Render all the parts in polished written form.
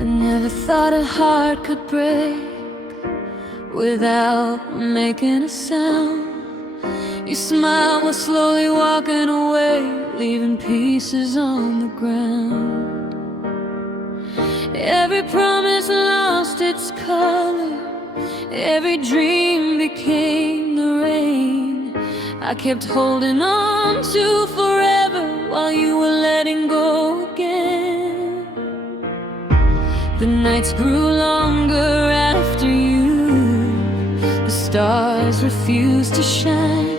I never thought a heart could break without making a sound. You smile while slowly walking away, leaving pieces on the ground. Every promise lost its color, every dream became the rain I kept holding on to forever while you were letting go again. The nights grew longer after you, the stars refused to shine.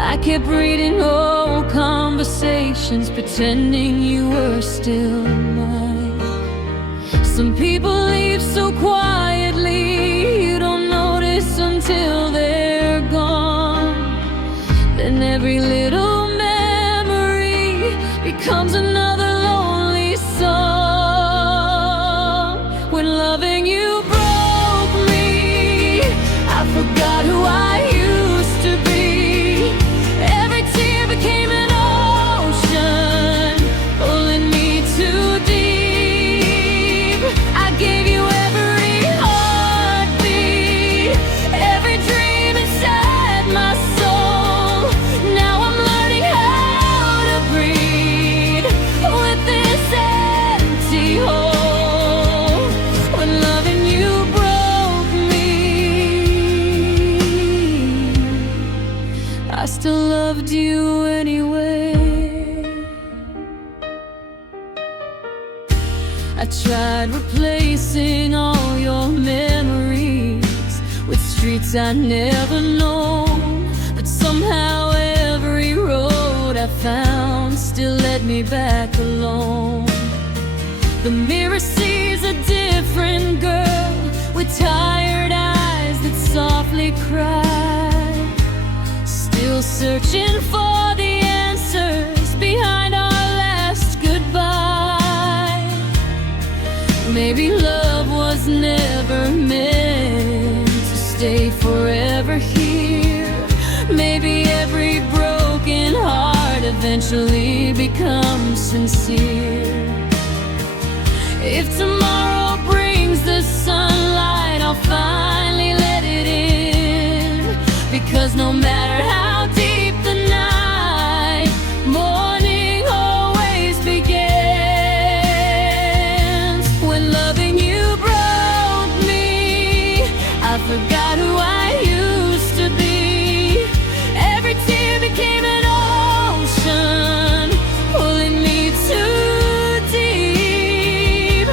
I kept reading old conversations, pretending you were still mine. Some people leave so quietly, you don't notice until they're gone. Then every little memory becomes another lonely song. When loving you broke me, I forgot who I used to be. Every tear became an ocean, pulling me too deep. I gave you every heartbeat, every dream inside my soul. Now I'm learning how to breathe with this empty hole. When loving you broke me, I still loved you anyway. I tried replacing all your memories with streets I never known, but somehow every road I found still led me back alone. The mirror sees a different girl with tired eyes that softly cry, still searching for the answers behind our last goodbye. Maybe love was never meant to stay forever here. Maybe every broken heart eventually becomes sincere. If tomorrow brings the sunlight, I'll finally let it in, because no matter how deep the night, morning always begins. When loving you broke me, I forgot who I used to be. Every tear became an ocean, pulling me too deep.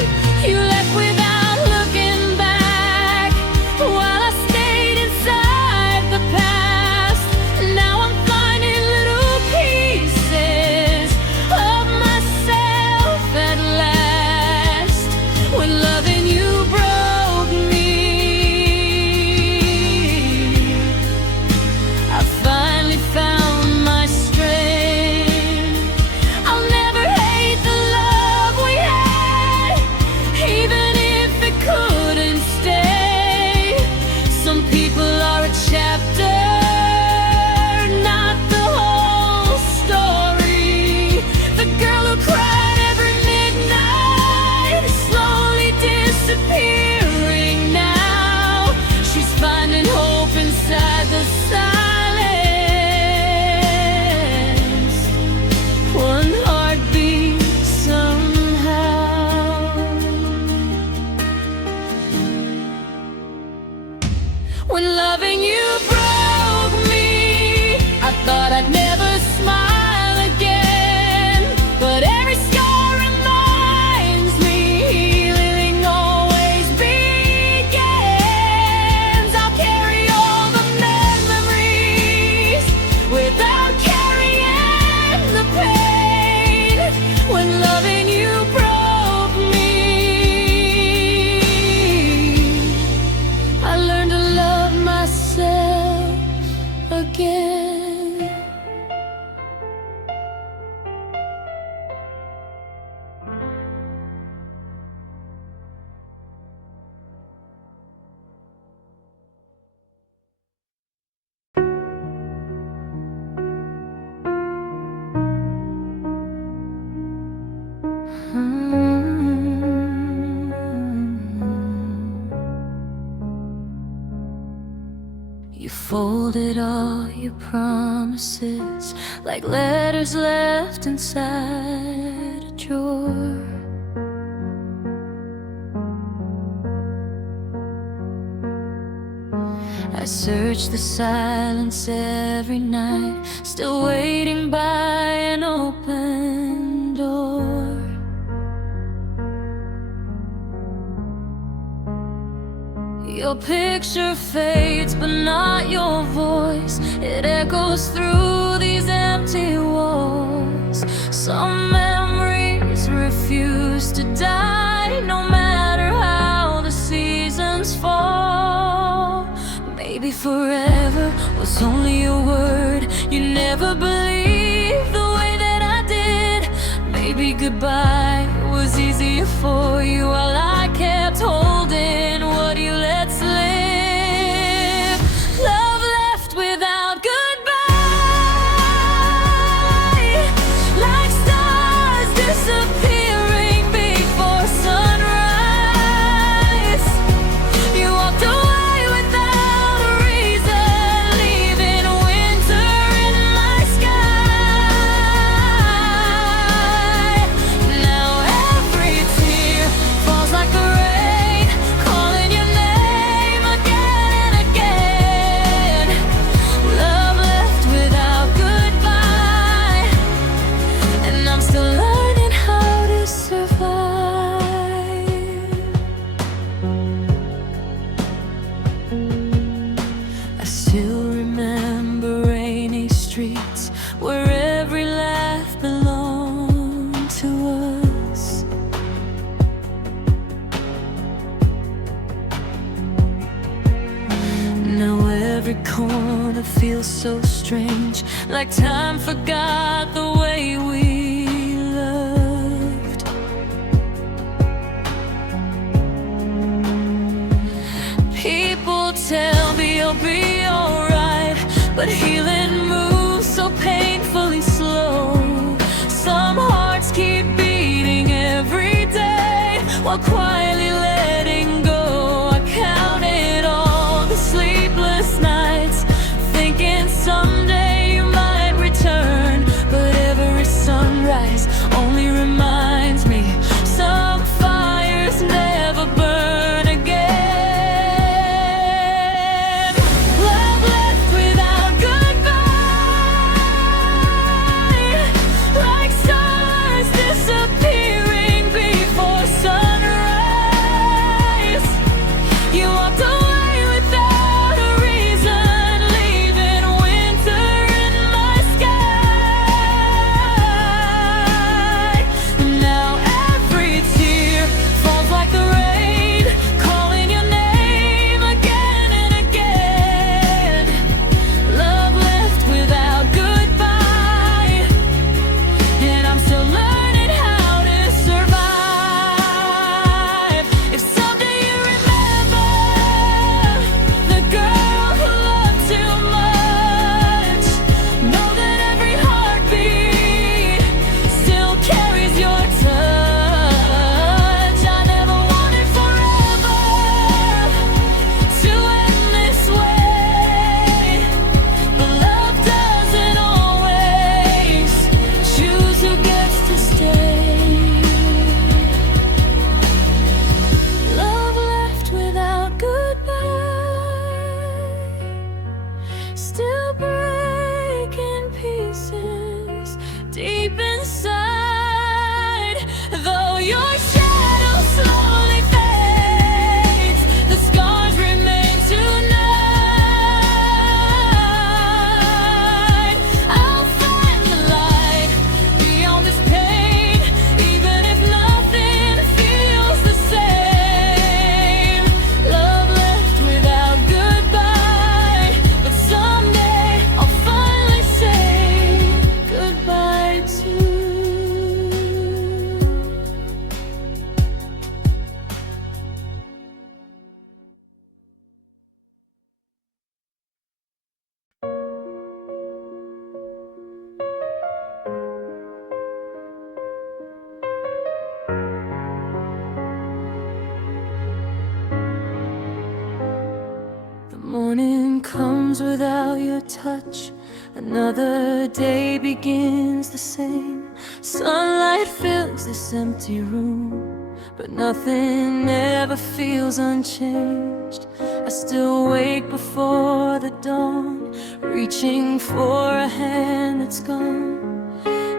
You left without looking back, while I stayed inside the past. folded all your promises like letters left inside a drawer. I search the silence every night, still waiting by an open door. Your picture fades, but not your voice. It echoes through these empty walls. Some memories refuse to die, no matter how the seasons fall. Maybe forever was only a word you never believed the way that I did. Maybe goodbye was easier for you while I kept holding what you let slip. Love left without goodbye, like stars disappearing before sunrise. You walked away without a reason, leaving winter in my sky. Now every tear falls like the rain, calling your name again and again. Love left without goodbye, and I'm still learning how to survive. I still remember rainy streets where every laugh belonged to us. Now every corner feels so strange, like time forgot the way we loved. People tell me you'll be alright, but healing moves so painfully slow. Some hearts keep beating every day while quietly letting go. I counted all the sleepless nights, thinking someday you might return, but every sunrise only reminds me some fires never burn again. Love left without goodbye, like stars disappearing before sunrise. morning comes without your touch. Another day begins the same. Sunlight fills this empty room, but nothing ever feels unchanged. I still wake before the dawn, reaching for a hand that's gone.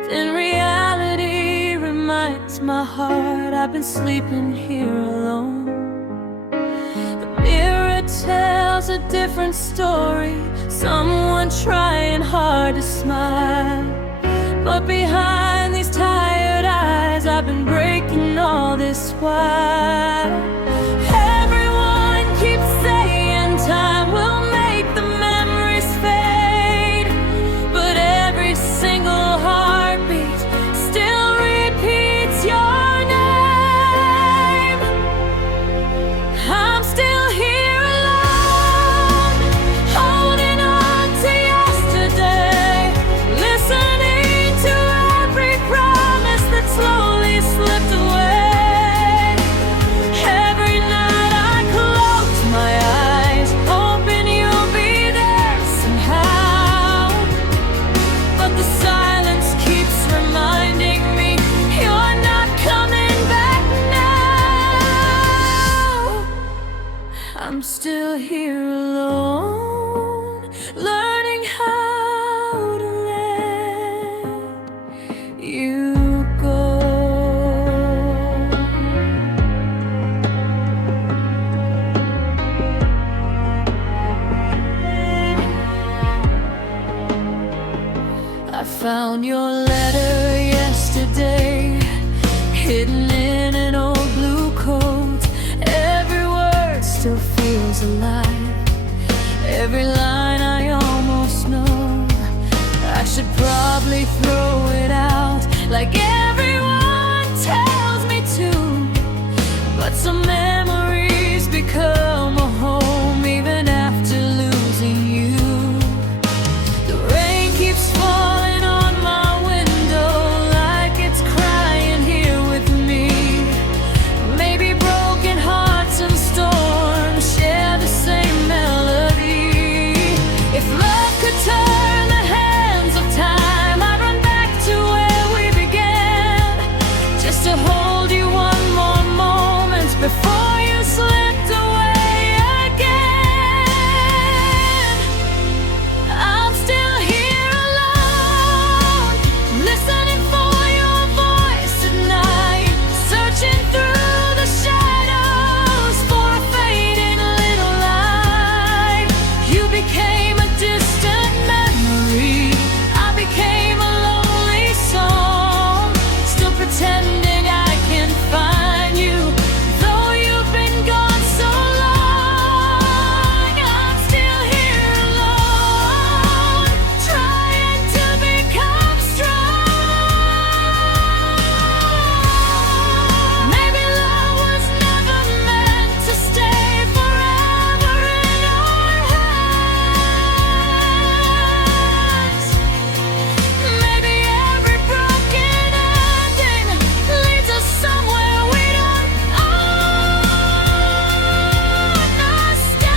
Then reality reminds my heart I've been sleeping here alone. The mirror tells a different story, someone trying hard to smile, but behind these tired eyes I've been breaking all this while. Everyone keeps saying time will make the memories fade, but every single heartbeat still repeats your name. I'm still here alone, holding on to yesterday, listening to every promise that slowly slipped away. Every night I close my eyes, hoping you'll be there somehow, but the silence keeps reminding me you're not coming back now. I'm still here alone, learning how to let you go. I found your letter yesterday, hidden in an old blue coat. Every word still feels alive, every line I almost know. I should probably throw it out like everyone tells me to, but some memories become a home even after losing you. The rain keeps falling on my window like it's crying here with me. Maybe broken hearts and storms share the same melody. If love could turn the hands of time, I'd run back to where we began, just to hold you one more moment before you slipped away again. I'm still here alone, listening for your voice at night, searching through the shadows for a fading little light. You became a distant memory, I became a lonely song, still pretending I can find you, though you've been gone so long. I'm still here alone, trying to become strong. Maybe love was never meant to stay forever in our hands. Maybe every broken ending leads us somewhere we don't understand.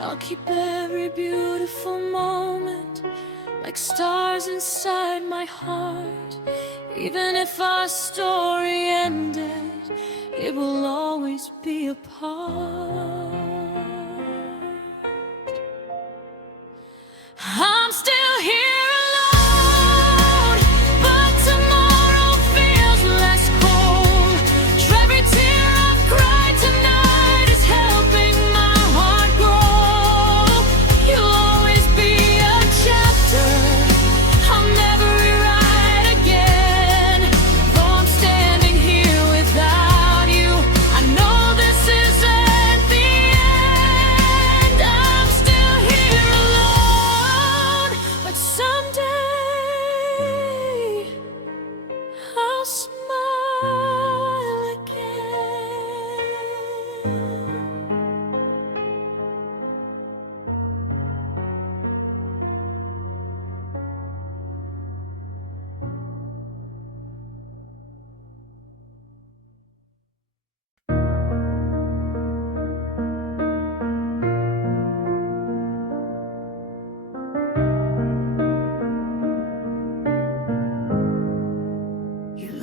I'll keep every beautiful moment like stars inside my heart. Even if our story ended, it will always be a part. I'm still here alone, but tomorrow feels less cold. Every tear I've cried tonight is helping my heart grow. You'll always be a chapter I'll never rewrite again. Though I'm standing here without you, I know this isn't the end. I'm still here alone, but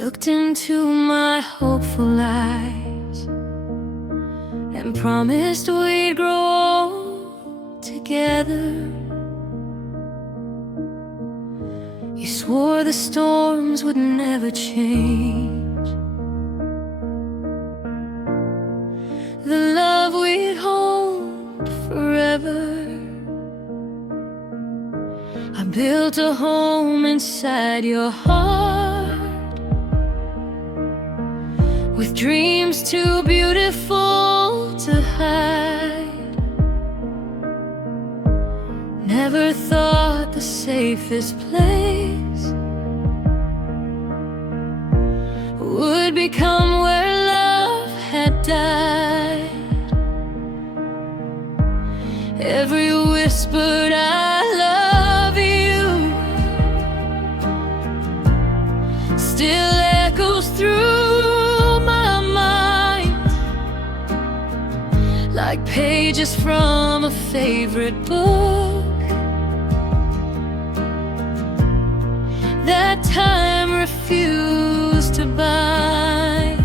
looked into my hopeful eyes and promised we'd grow old together. You swore the storms would never change the love we'd hold forever. I built a home inside your heart, with dreams too beautiful to hide. Never thought the safest place would become where love had died. Every whispered I love you still echoes through my mind, like pages from a favorite book that time refused to bind.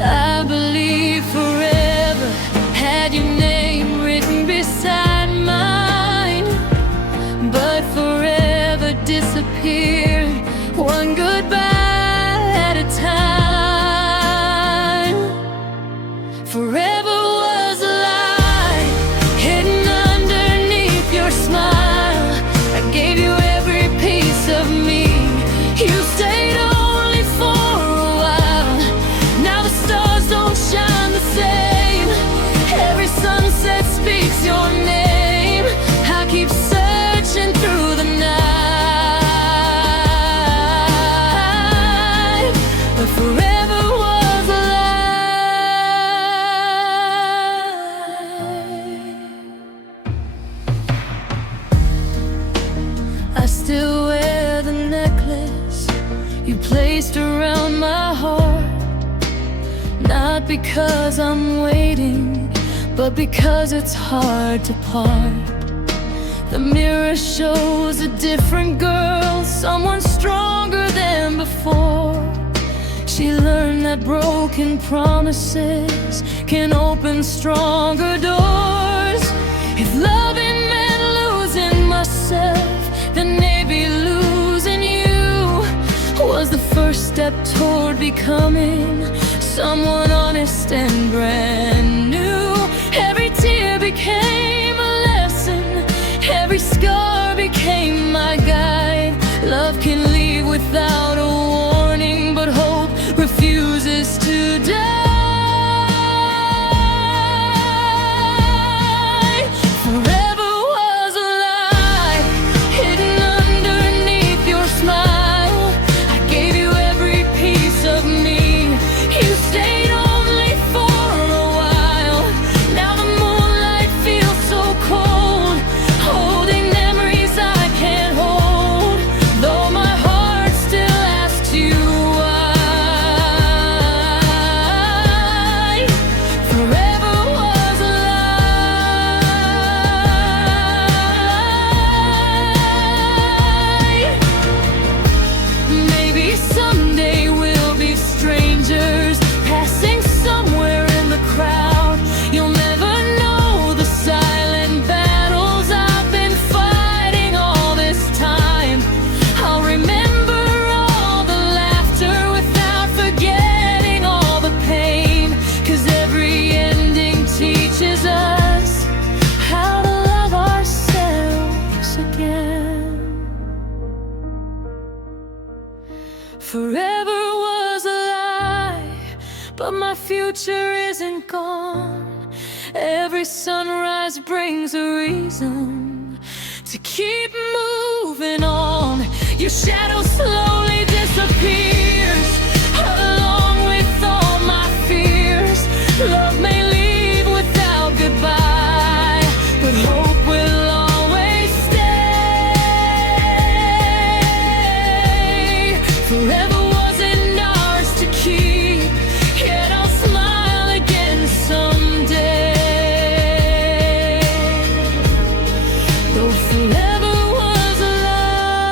I believe forever had your name written beside mine, but forever disappeared, one goodbye at a time. Forever was a lie hidden underneath your smile. I gave you every piece of me. You stayed only for a while. Now the stars don't shine the same. Every sunset speaks your name. I keep searching through the night, but forever was a lie. I still wear the necklace you placed around my heart, not because I'm waiting, but because it's hard to part. The mirror shows a different girl, someone stronger than before. She learned that broken promises can open stronger doors. If loving meant losing myself, then maybe losing you was the first step toward becoming someone honest and brand new. Every tear became a lesson, every scar became my guide. Love can leave without a warning, but hope refuses to die. Forever was a lie hidden underneath your smile. I gave you every piece of me. You stayed only for a while. Now the moonlight feels so cold, holding memories I can't hold, though my heart still asks you why. Forever was a lie. Maybe someday we'll be strangers, passing somewhere in the crowd. You'll never know the silent battles I've been fighting all this time. I'll remember all the laughter without forgetting all the pain, 'cause every ending teaches us how to love ourselves again. Forever was a lie, but my future isn't gone. Every sunrise brings a reason to keep moving on. Your shadow slowly disappears, along with all my fears. Love may leave without goodbye, but hope will always stay. Forever wasn't ours to keep, yet I'll smile again someday. Though forever was a lie.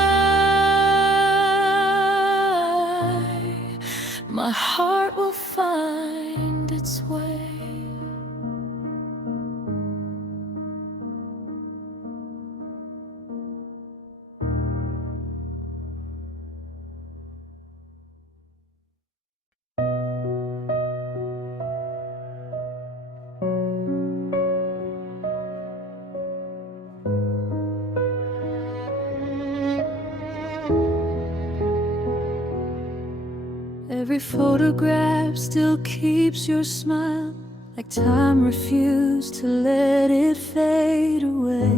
Every photograph still keeps your smile, like time refused to let it fade away.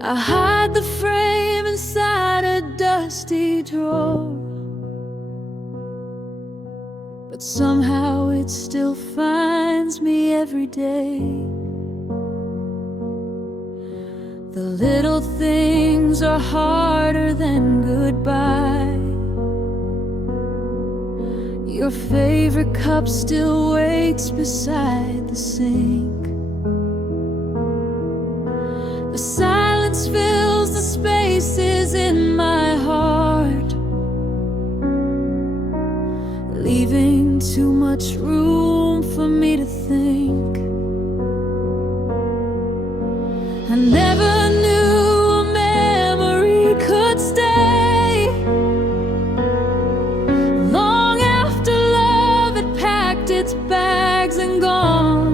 I hide the frame inside a dusty drawer, but somehow it still finds me every day. The little things are harder than goodbye. Your favorite cup still waits beside the sink. The silence fills the spaces in my heart, leaving too much room for me to think. I never knew a memory could stay long after love had packed its bags and gone.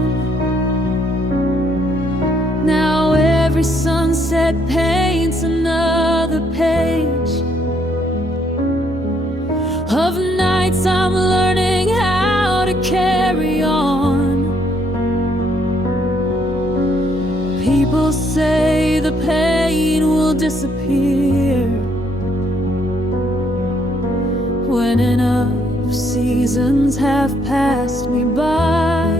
Now every sunset paints another page of nights I'm learning how to carry on. People say the pain will disappear when enough seasons have passed me by.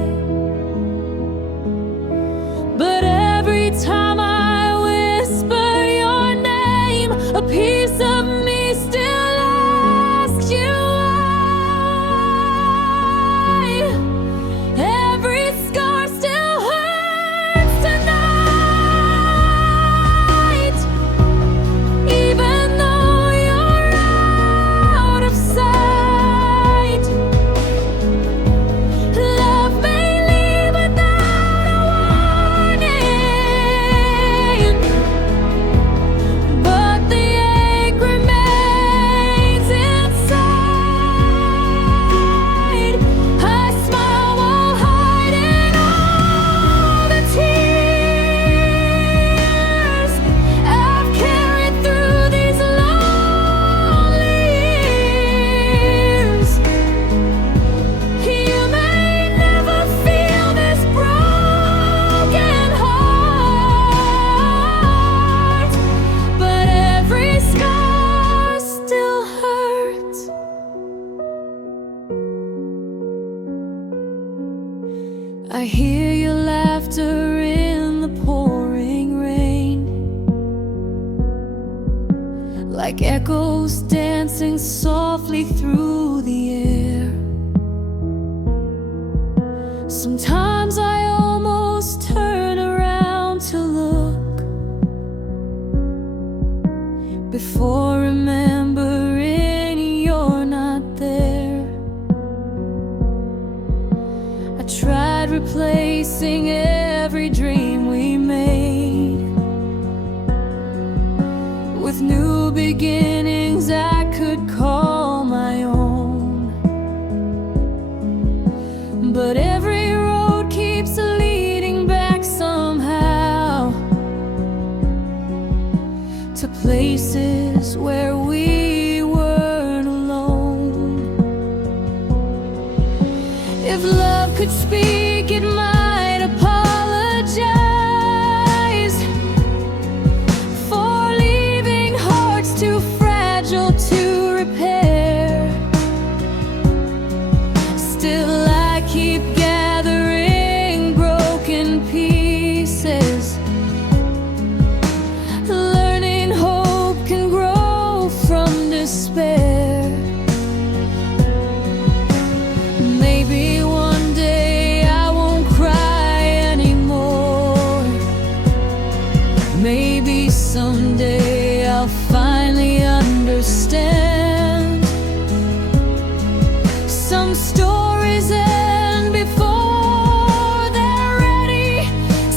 But every time I whisper your name, a piece of me still asks you why. Every scar still hurts tonight, even though you're out of sight. Love may leave without a warning, but the ache remains inside. I smile while hiding all the tears I've carried through these lonely years. You may never feel this broken heart, but every scar still hurts. I hear your laughter in the pouring rain, like echoes dancing softly through the air. Sometimes I almost turn around to look before remembering you're not there. I tried replacing every dream we made with new beginnings I could call my own. But every road keeps leading back somehow to places where we weren't alone. If love could speak, it might apologize for leaving hearts too fragile to repair. Still, I keep gathering broken pieces, learning hope can grow from despair. Maybe one day I won't cry anymore. Maybe someday I'll finally understand. Some stories end before they're ready,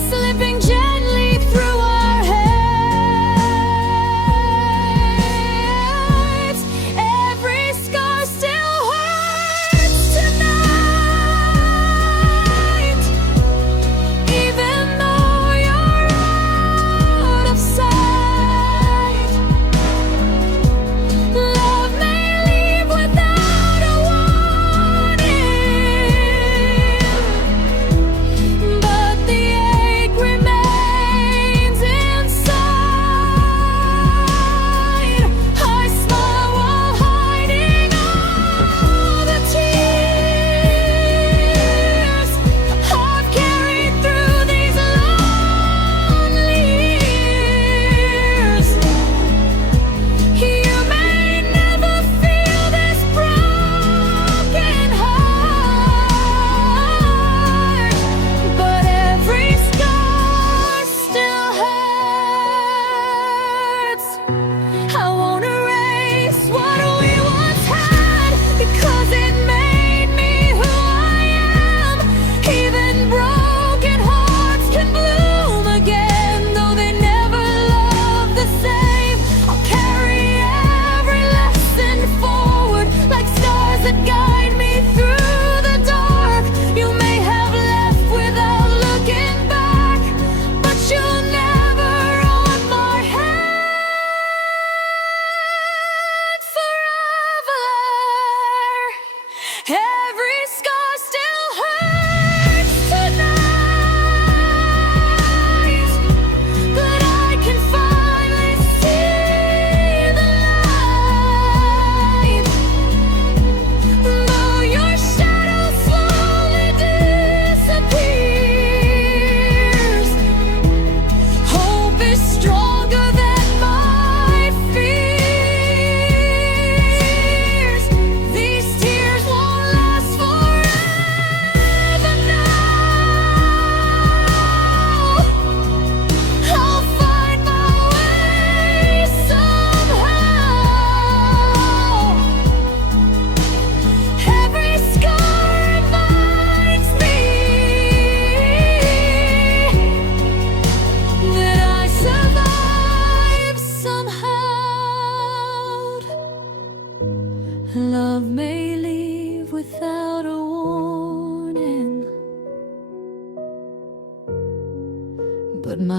slipping gently through our hands. Every scar still hurts tonight, even though you're out of sight.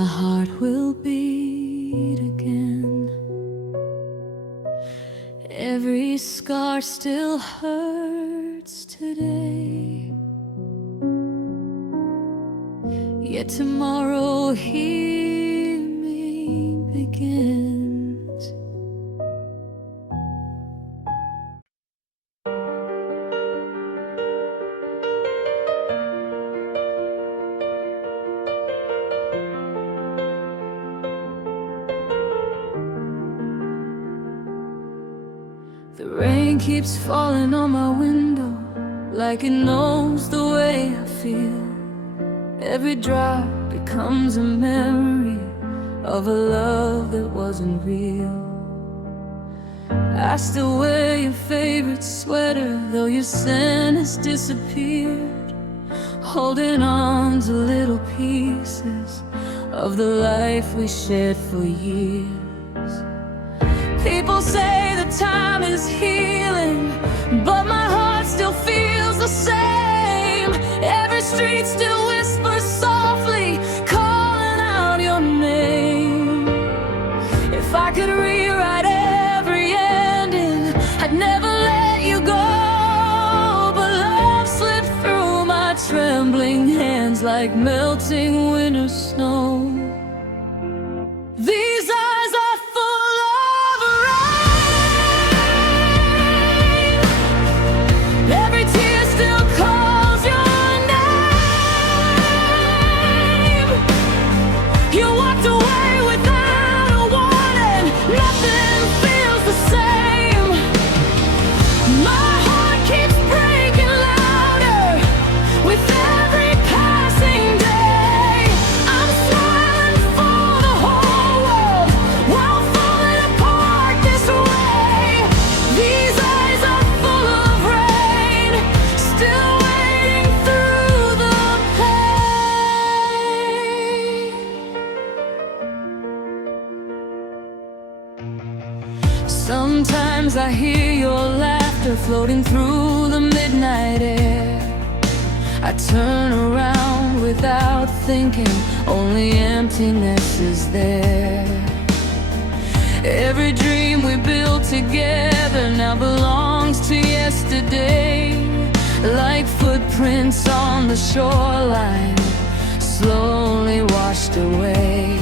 my heart will beat again. Every scar still hurts today, yet tomorrow hear me begins. The rain keeps falling on my window, like it knows the way I feel. Every drop becomes a memory of a love that wasn't real. I still wear your favorite sweater, though your scent has disappeared, holding on to little pieces of the life we shared for years. People say that time is healing, but my heart still feels the same. Every street still whispers softly, calling out your name. If I could rewrite every ending, I'd never let you go. But love slipped through my trembling hands like melting winter snow. These eyes are full of rain. Every tear still calls your name. You walked away without a warning. Nothing feels the same. My heart keeps breaking louder with every passing day. I'm smiling for the whole world while falling apart this way. These eyes are full of rain, still waiting through the pain. Sometimes I hear your laughter floating through the midnight air. I turn around without thinking, only emptiness is there. Every dream we built together now belongs to yesterday, like footprints on the shoreline, slowly washed away.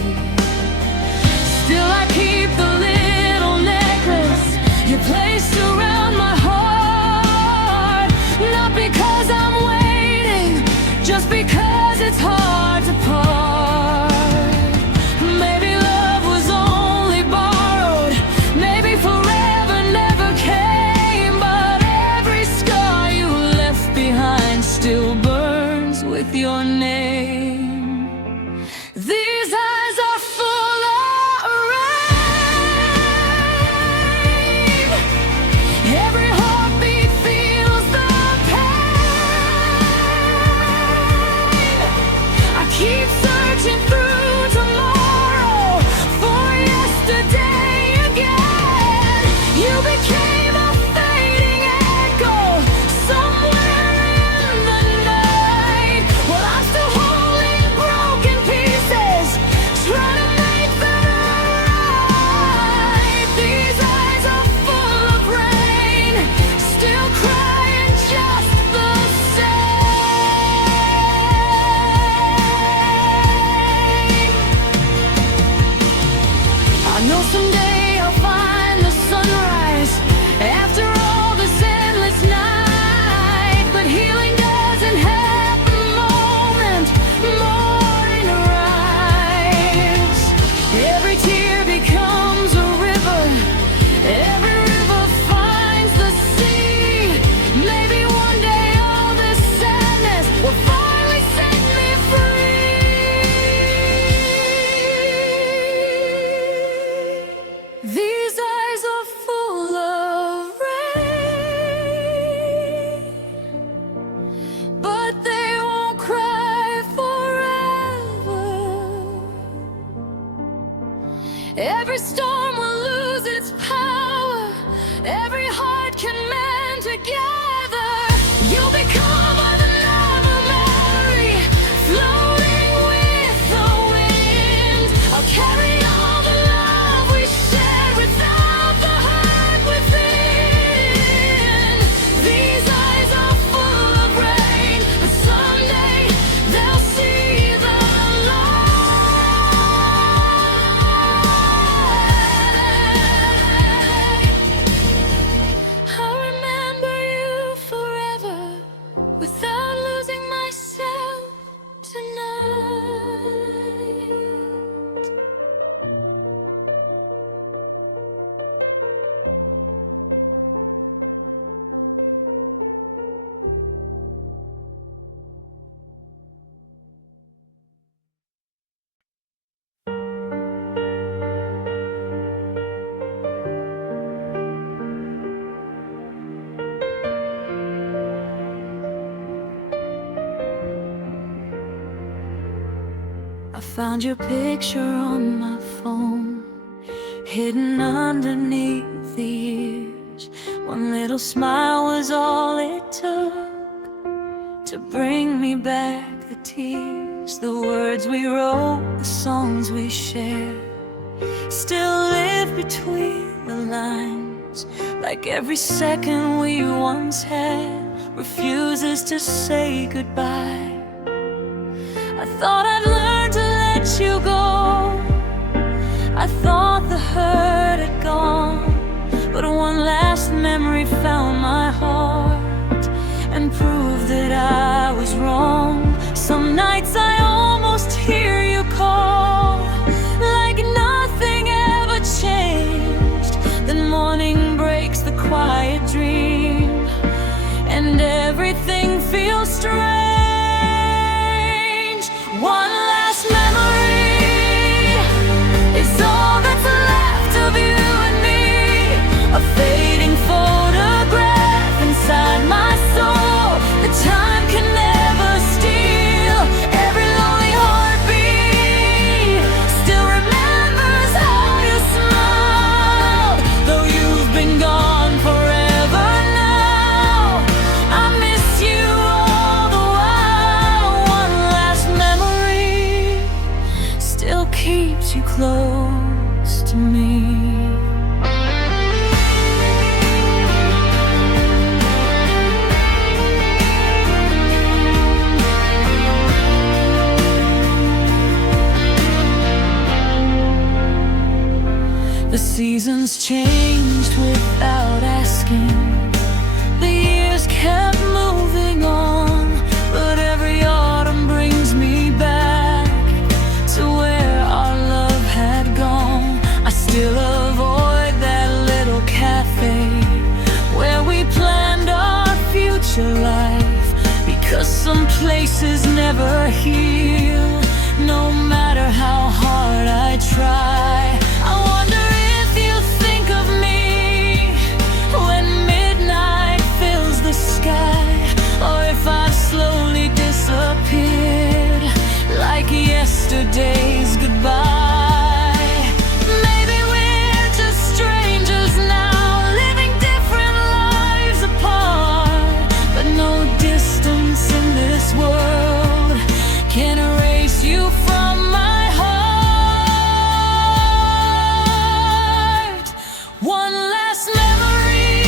Still I keep the little necklace you placed around my heart, not because I'm waiting, just because it's hard to part. Maybe love was only borrowed, maybe forever never came, but every scar you left behind still burns with your name. These eyes are full of rain. Every heartbeat feels the pain. I keep searching through tomorrow for yesterday again. You became a fading echo somewhere in the night. Well, I'm still holding broken pieces, trying to make them right. These eyes are full of rain, still crying just the same. I know someday I'll find the sunrise after all this endless night, but healing doesn't happen moment morning arrives. Every tear becomes a river, every river finds the sea. Maybe one day all this sadness will finally set me free. These eyes are full of rain, but they won't cry forever. Every storm will lose its power, every heart can mend together. You'll become another memory, floating with the wind. found your picture on my phone, hidden underneath the years. One little smile was all it took to bring me back the tears. The words we wrote, the songs we shared, still live between the lines, like every second we once had refuses to say goodbye. I thought I'd learn to let you go, I thought the hurt had gone, but one last memory found my heart and proved that I was wrong. Some nights I almost hear you call, like nothing ever changed. Then morning breaks the quiet dream, and everything feels strange. One last memory is all that's left of you and me, a fading photograph inside my soul that time can never steal. Every lonely heartbeat still remembers how you smiled, though you've been gone forever now. I miss you all the while. One last memory still keeps you close to me. The seasons changed without asking, the years kept moving on, but every autumn brings me back to where our love had gone. I still avoid that little cafe where we planned our future life, because some places never heal, no matter how hard I try. I wonder if you think of me when midnight fills the sky, or if I've slowly disappeared like yesterday's goodbye. Maybe we're just strangers now, living different lives apart, but no distance in this world can erase you from my heart. One last memory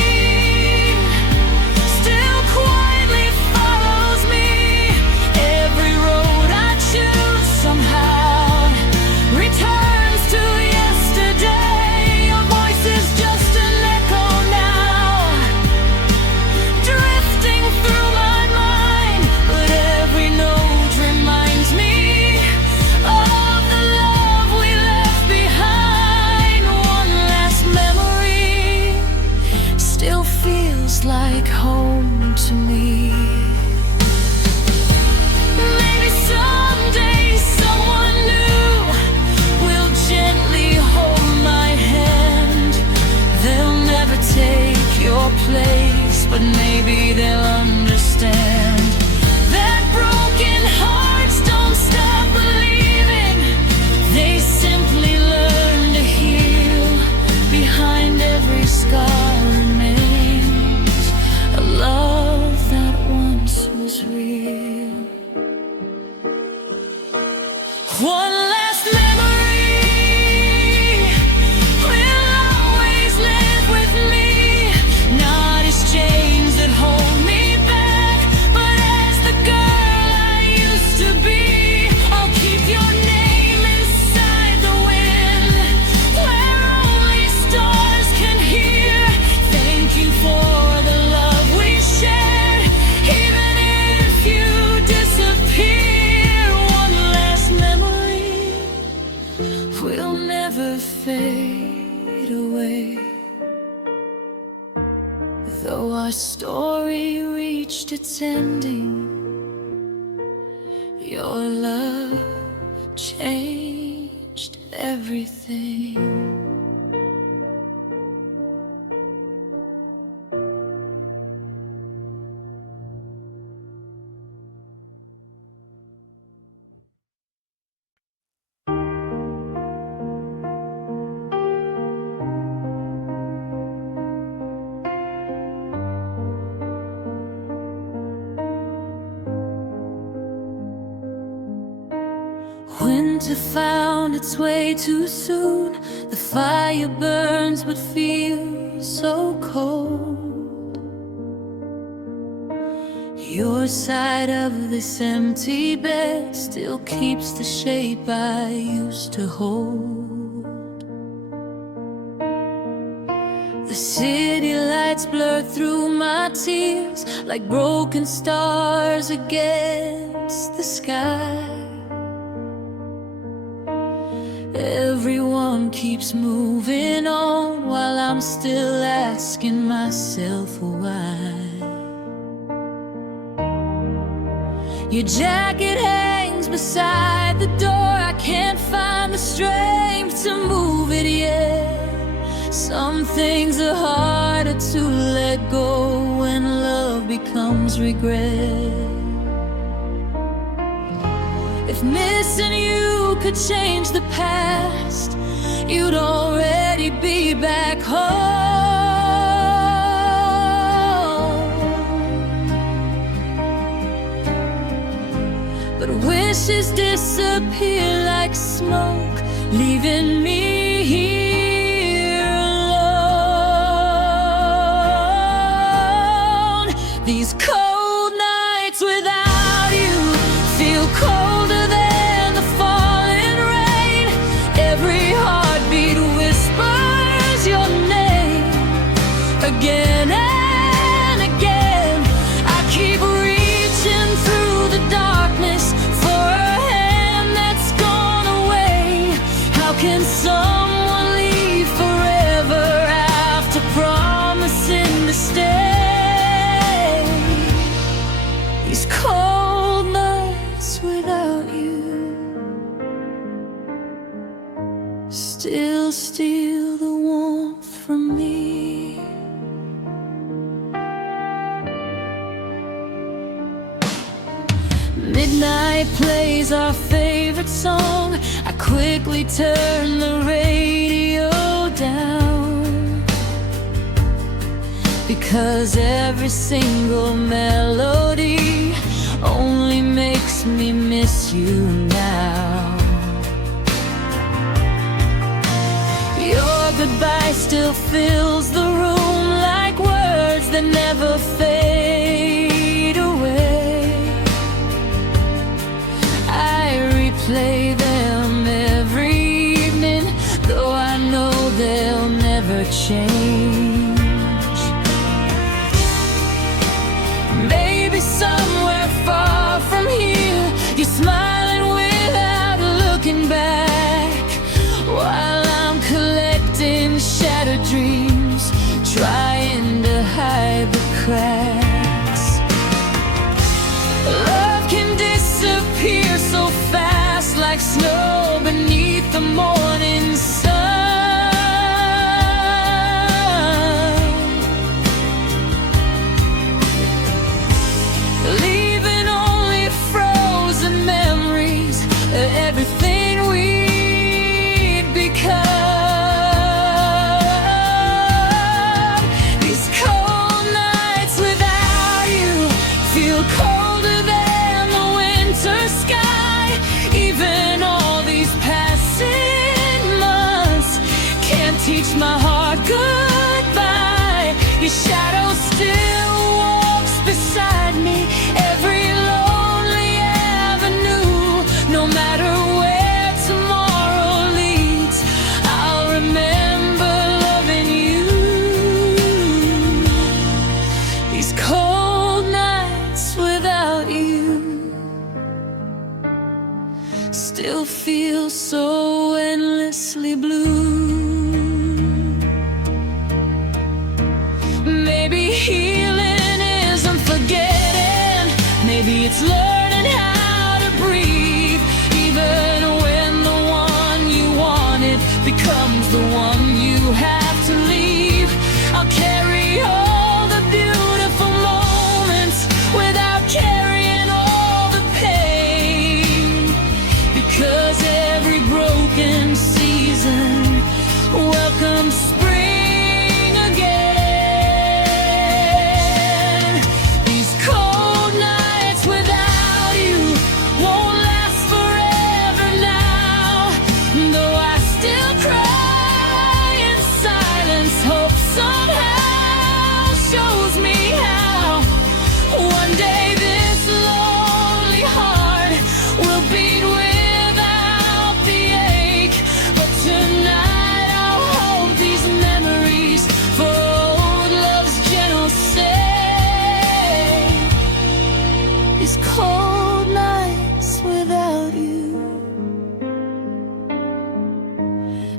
still quietly follows me. Every road I choose somehow returns to yesterday. Your voice is just an echo now, drifting through my mind, but every note reminds me of the love we left behind. One last memory still feels like home to me. Maybe someday someone new will gently hold my hand. They'll never take your place, but maybe they'll understand that broken hearts don't stop believing, they simply learn to heal. Behind every scar remains a love that once was real. One last memory will always live with me, not as chains that hold me back, but as the girl I used to be. I'll keep your name inside the wind, where only stars can hear. Thank you for the love we shared, even if you disappear. One last memory will never fade away, though our story reached its ending. Your love changed everything. winter found its way too soon. The fire burns but feels so cold. Your side of this empty bed still keeps the shape I used to hold. The city lights blur through my tears like broken stars against the sky. Everyone keeps moving on while I'm still asking myself why. Your jacket hangs beside the door. I can't find the strength to move it yet. Some things are harder to let go when love becomes regret. If missing you could change the past, you'd already be back home. But wishes disappear like smoke, leaving me here alone. These cold nights without you feel colder than the falling rain. Every heartbeat whispers your name again and again. I keep reaching through the darkness for a hand that's gone away. How can someone leave forever after promising to stay? These cold nights without you still steal the warmth from me. Midnight plays our favorite song. I quickly turn the radio down, because every single melody only makes me miss you now. Your goodbye still fills the room like words that never fade away. I replay them every evening, though I know they'll never change. Maybe somewhere far from here, you're smiling without looking back, while I'm collecting shattered dreams, trying to hide the cracks. Love can disappear so fast, like snow beneath the morning sun, leaving only frozen memories of everything we'd become. These cold nights without you feel colder than the winter sky. Even all these passing months can't teach my heart goodbye. Your shadow still walks beside me every lonely avenue. No matter where tomorrow leads, I'll remember loving you. These cold nights without you still feel so endlessly blue. Maybe healing isn't forgetting, maybe it's learning how to breathe, even when the one you wanted becomes the one you have to leave. I'll carry all the beautiful moments without carrying all the pain, because every broken season welcomes spring again. These cold nights without you won't last forever now.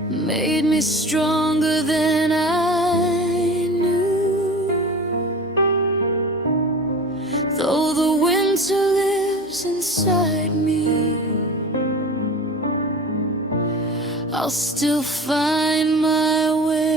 made me stronger than I knew. Though the winter lives inside me, I'll still find my way.